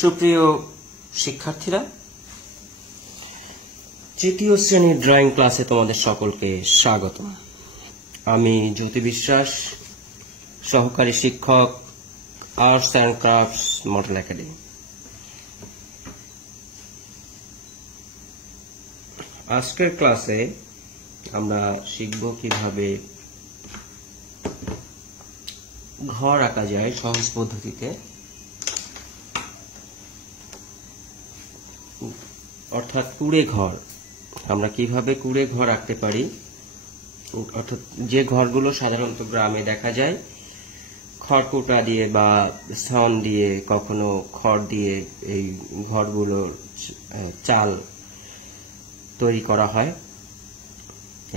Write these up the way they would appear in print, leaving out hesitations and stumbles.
সুপ্রিয় শিক্ষার্থীরা, তৃতীয় শ্রেণীর ড্রয়িং ক্লাসে তোমাদের সকলকে স্বাগত। আমি জ্যোতি বিশ্বাস, সহকারী শিক্ষক, arts and crafts model academy. আজকের ক্লাসে আমরা শিখব কিভাবে ঘর আঁকা যায় সহজ পদ্ধতিতে, অর্থাৎ কুড়ে ঘর। আমরা কিভাবে কুড়ে ঘর আঁকতে পারি, অর্থাৎ যে ঘরগুলো সাধারণত গ্রামে দেখা যায় খড়কুটা দিয়ে বা ছন দিয়ে, কখনো খড় দিয়ে এই ঘরগুলোর চাল তৈরি করা হয়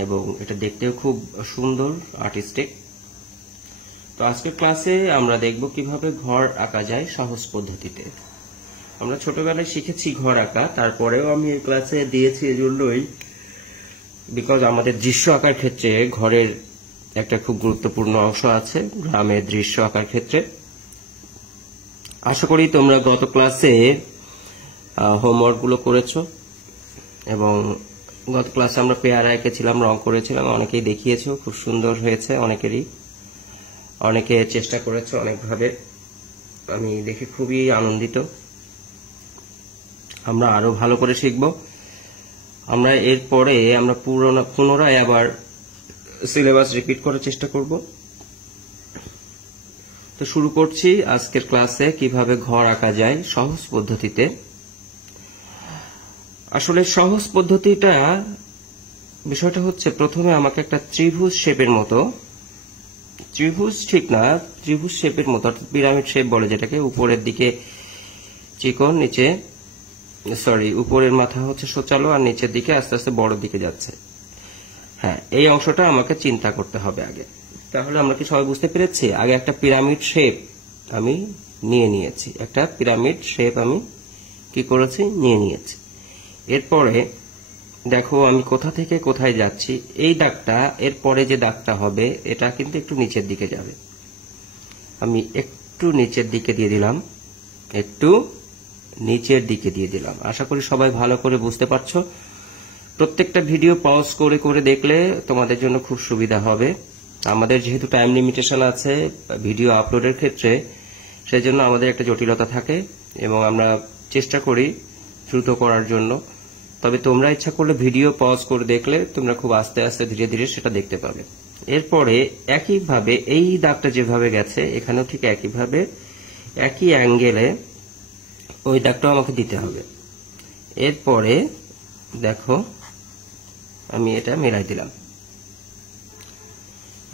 এবং এটা দেখতেও খুব সুন্দর, আর্টিস্টিক। তো আজকের ক্লাসে আমরা দেখব কিভাবে ঘর আঁকা যায় সহজ পদ্ধতিতে। আমরা ছোটবেলায় শিখেছি ঘর আঁকা, তারপরেও আমি এই ক্লাসে দিয়েছি এজন্যই বিকজ আমাদের দৃশ্য আঁকার ক্ষেত্রে ঘরের একটা খুব গুরুত্বপূর্ণ অংশ আছে গ্রামের দৃশ্য আঁকার ক্ষেত্রে। আশা করি তোমরা গত ক্লাসে হোমওয়ার্কগুলো করেছো এবং গত ক্লাসে আমরা পেয়ারা এঁকেছিলাম, রং করেছিলাম, অনেকেই দেখিয়েছো, খুব সুন্দর হয়েছে অনেকেরই। অনেকে চেষ্টা করেছে অনেকভাবে, আমি দেখে খুবই আনন্দিত। আমরা আরো ভালো করে শিখব। আমরা এরপরে আমরা পুনরায় আবার সিলেবাস রিপিট করার চেষ্টা করব। তো শুরু করছি আজকের ক্লাসে কিভাবে ঘর আঁকা যায় সহজ পদ্ধতিতে। আসলে সহজ পদ্ধতিটা বিষয়টা হচ্ছে, প্রথমে আমাকে একটা ত্রিভুজ শেপের মতো, ত্রিভুজ ঠিক না, ত্রিভুজ শেপের মতো অর্থাৎ পিরামিড শেপ বলে যেটাকে, উপরের দিকে চিকন, নিচে উপরের মাথা হচ্ছে সোচালো আর নিচের দিকে আস্তে আস্তে বড় দিকে যাচ্ছে। হ্যাঁ, এই অংশটা আমাকে চিন্তা করতে হবে আগে। তাহলে আমরা কি সবাই বুঝতে পেরেছি? আগে একটা পিরামিড শেপ আমি নিয়ে নিয়েছি, একটা পিরামিড শেপ আমি কি করেছি, নিয়ে নিয়েছি। এরপরে দেখো আমি কোথা থেকে কোথায় যাচ্ছি। এই দাগটা, এরপরে যে দাগটা হবে এটা কিন্তু একটু নিচের দিকে যাবে। আমি একটু নিচের দিকে দিয়ে দিলাম, একটু নিচের দিকে দিয়ে দিলাম। আশা করি সবাই ভালো করে বুঝতে পারছো। প্রত্যেকটা ভিডিও পজ করে করে দেখলে তোমাদের জন্য খুব সুবিধা হবে। আমাদের যেহেতু টাইম লিমিটেশন আছে ভিডিও আপলোডের ক্ষেত্রে, সেজন্য আমাদের একটা জটিলতা থাকে এবং আমরা চেষ্টা করি দ্রুত করার জন্য। তবে তোমরা ইচ্ছা করলে ভিডিও পজ করে দেখলে তোমরা খুব আস্তে আস্তে ধীরে ধীরে সেটা দেখতে পাবে। এরপরে একইভাবে এই দাগটা যেভাবে গেছে এখানেও ঠিক একইভাবে একই অ্যাঙ্গেলে ওই দাগটাও আমাকে দিতে হবে। এরপরে দেখো আমি এটা মেলাই দিলাম।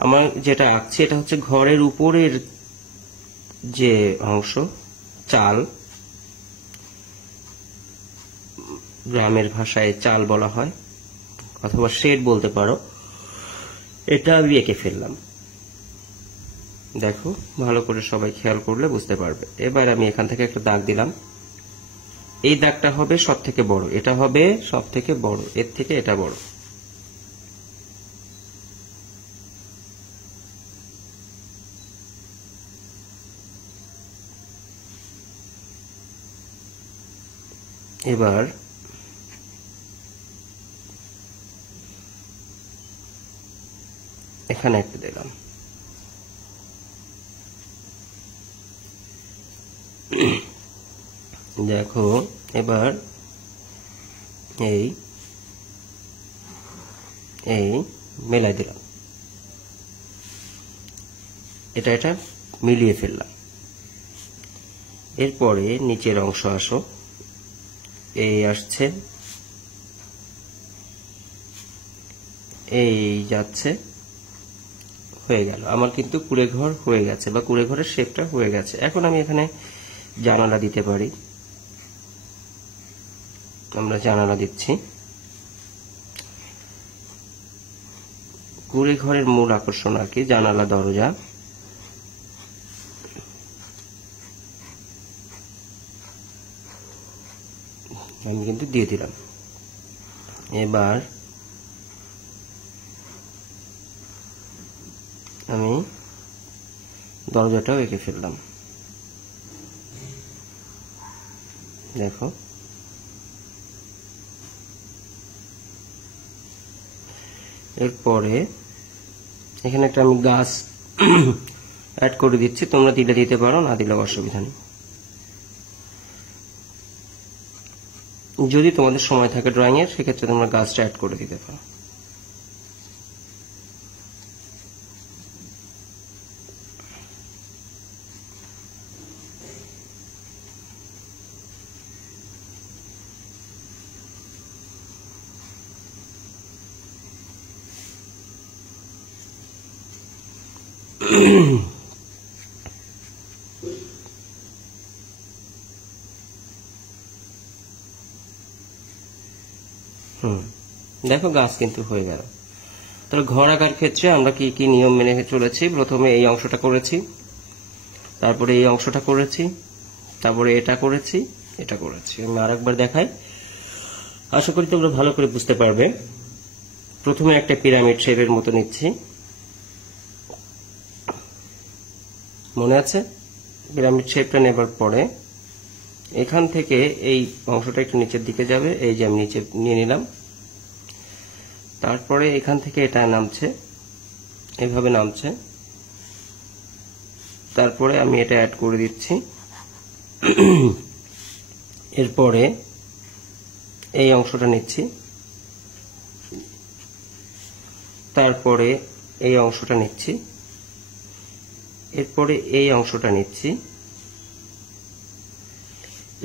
আমার যেটা আঁকছি এটা হচ্ছে ঘরের উপরের যে অংশ, চাল, গ্রামের ভাষায় চাল বলা হয় অথবা শেড বলতে পারো, এটা আমি এঁকে ফেললাম। দেখো ভালো করে সবাই খেয়াল করলে বুঝতে পারবে। এবার আমি এখান থেকে একটা দাগ দিলাম। এই দাগটা হবে সব থেকে বড়, এটা হবে সব থেকে বড়, এর থেকে এটা বড়। এবার এখানে একটা দিলাম। দেখো এবার এই মেলাই দিলাম, এটা মিলিয়ে ফেললাম। এরপরে নিচের অংশ আসো, এই আসছে, এই যাচ্ছে, হয়ে গেল। আমার কিন্তু কুড়ে ঘর হয়ে গেছে বা কুড়ে ঘরের শেপটা হয়ে গেছে। এখন আমি এখানে জানালা দিতে পারি। আমরা জানালা দিচ্ছি। কুড়ে ঘরের মূল আকর্ষণ আর কি জানালা, দরজা। আমি কিন্তু দিয়ে দিলাম। এবার আমি দরজাটাও এঁকে ফেললাম। দেখো এরপরে এখানে একটা আমি গাছ অ্যাড করে দিচ্ছি, তোমরা দিলে দিতে পারো, না দিলে অসুবিধা নেই। যদি তোমাদের সময় থাকে ড্রয়িং এর, সেক্ষেত্রে তোমরা গাছটা অ্যাড করে দিতে পারো। দেখো গাছ কিন্তু হয়ে গেল। তাহলে ঘর আঁকার ক্ষেত্রে আমরা কি কি নিয়ম মেনে চলেছি? প্রথমে এই অংশটা করেছি, তারপরে এই অংশটা করেছি, তারপরে এটা করেছি, এটা করেছি। আমি আরেকবার দেখাই, আশা করি তোমরা ভালো করে বুঝতে পারবে। প্রথমে একটা পিরামিড শেপের মতো নিচ্ছি, মনে আছে? পিরামিড শেপটা নেবার পরে এখান থেকে এই অংশটা একটু নিচের দিকে যাবে, এই যে আমি নিচে নিয়ে নিলাম। তারপরে এখান থেকে এটা নামছে, এভাবে নামছে। তারপরে আমি এটা অ্যাড করে দিচ্ছি। এরপরে এই অংশটা নিচ্ছি, তারপরে এই অংশটা নিচ্ছি, এরপরে এই অংশটা নিচ্ছি,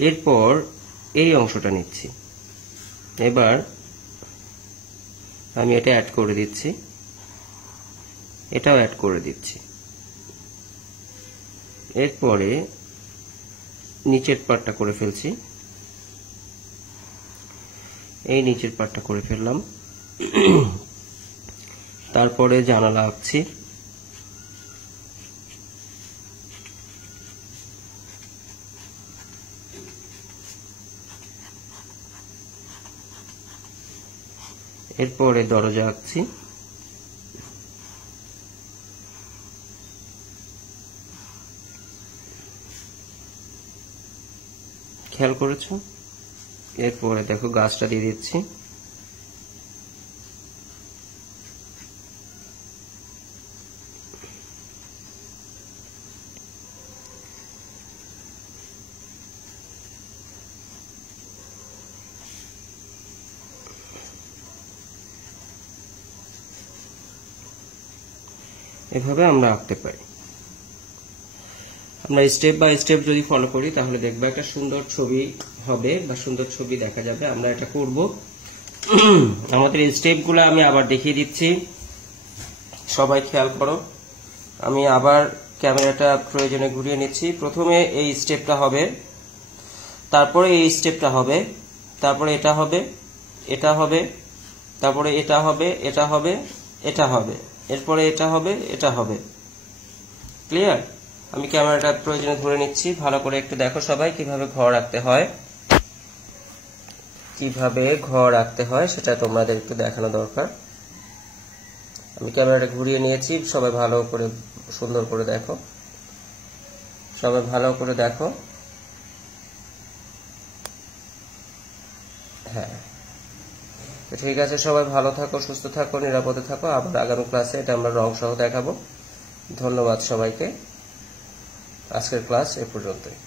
এরপর এই অংশটা নিচ্ছি। এবার আমি এটা অ্যাড করে দিচ্ছি, এটাও অ্যাড করে দিচ্ছি। এরপরে নিচের পার্টটা করে ফেলছি, এই নিচের পার্টটা করে ফেললাম। তারপরে জানালা আঁকছি, এরপরে দরজা আঁকছি, খেয়াল করেছো? এরপরে দেখো গাছটা দিয়ে দিচ্ছি। এভাবে আমরা আঁকতে পারি। আমরা স্টেপ বাই স্টেপ যদি ফলো করি তাহলে দেখবো একটা সুন্দর ছবি হবে বা সুন্দর ছবি দেখা যাবে। আমরা এটা করব। আমাদের এই স্টেপগুলো আমি আবার দেখিয়ে দিচ্ছি, সবাই খেয়াল করো। আমি আবার ক্যামেরাটা প্রয়োজনে ঘুরিয়ে নিচ্ছি। প্রথমে এই স্টেপটা হবে, তারপরে এই স্টেপটা হবে, তারপরে এটা হবে, এটা হবে, তারপরে এটা হবে, এটা হবে, এটা হবে, এরপরে এটা হবে, এটা হবে। ক্লিয়ার? আমি ক্যামেরাটা প্রয়োজনে ধরে নিচ্ছি, ভালো করে একটু দেখো সবাই কিভাবে ঘর আঁকতে হয়। কিভাবে ঘর আঁকতে হয় সেটা তোমাদের একটু দেখানো দরকার। আমি ক্যামেরাটা ঘুরিয়ে নিয়েছি, সবাই ভালো করে সুন্দর করে দেখো, সবাই ভালো করে দেখো। হ্যাঁ, ঠিক আছে, সবাই ভালো থাকো, সুস্থ থাকো, নিরাপদে থাকো। আবার আগামী ক্লাসে এটা আমরা রং সহ দেখাবো। ধন্যবাদ সবাইকে। আজকের ক্লাস এ পর্যন্তই।